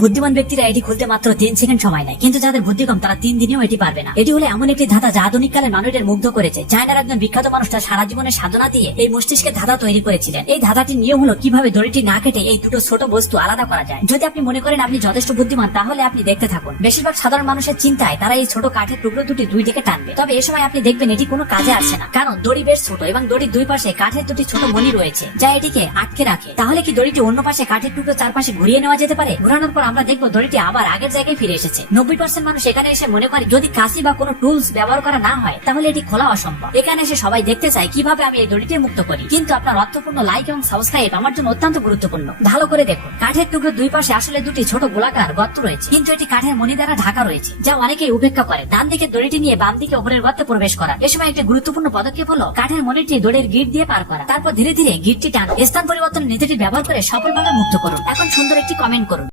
বুদ্ধিমান ব্যক্তিরা এটি খুলতে মাত্র 3 সেকেন্ড সময় নেয়, কিন্তু যাদের বুদ্ধি কম তারা 3 দিনেও এটি পারবে না। এটি হলো এমন একটি ধাঁধা যা আধুনিক কালে মানুষদের মুগ্ধ করেছে। চায়নার একজন বিখ্যাত মানুষ তার সারা জীবনের সাধনা দিয়ে এই মস্তিষ্কের ধাঁধা তৈরি করেছিলেন। এই ধাঁধাটির নিয়ম হলো কিভাবে দড়িটি না কেটে এই দুটো ছোট বস্তু আলাদা করা যায়। যদি আপনি মনে করেন আপনি যথেষ্ট বুদ্ধিমান, তাহলে আপনি দেখতে থাকুন। বেশিরভাগ সাধারণ মানুষের চিন্তায় তারা এই ছোট কাঠের টুকরো দুটি দুই দিকে টানবে, তবে এ সময় আপনি দেখবেন এটি কোনো কাজে আসছে না, কারণ দড়ি বেশ ছোট এবং দড়ির দুই পাশে কাঠের দুটি ছোট মণি রয়েছে যা এটিকে আটকে রাখে। তাহলে কি দড়িটি অন্য পাশে কাঠের টুকরো চারপাশে ঘুরিয়ে নেওয়া যেতে পারে? ঘোরানোর পর আমরা দেখবো দড়িটি আবার আগের জায়গায় ফিরে এসেছে। 90% মানুষ এখানে এসে মনে করে যদি কাঁচি বা কোনো টুলস ব্যবহার করা না হয় তাহলে এটি খোলা অসম্ভব। এখানে এসে সবাই দেখতে চায় কিভাবে আমি এই দড়িটি মুক্ত করি, কিন্তু আপনার অর্থপূর্ণ লাইক এবং সাবস্ক্রাইব আমার জন্য অত্যন্ত গুরুত্বপূর্ণ। ভালো করে দেখুন, কাঠের টুকরো দুই পাশে আসলে দুটি ছোট গোলাকার গর্ত রয়েছে, কিন্তু এটি কাঠের মণি দ্বারা ঢাকা রয়েছে যা অনেকেই উপেক্ষা করে। ডান দিকে দড়িটি নিয়ে বাম দিকে উপরের গর্তে প্রবেশ করা। এ সময় একটি গুরুত্বপূর্ণ পদক্ষেপ হলো কাঠের মণিটি দড়ির গিট দিয়ে পার করা। তারপর ধীরে ধীরে গিটটি টান স্থান পরিবর্তন নীতিটি ব্যবহার করে সফলভাবে মুক্ত করুন। এখন সুন্দর একটি কমেন্ট করুন।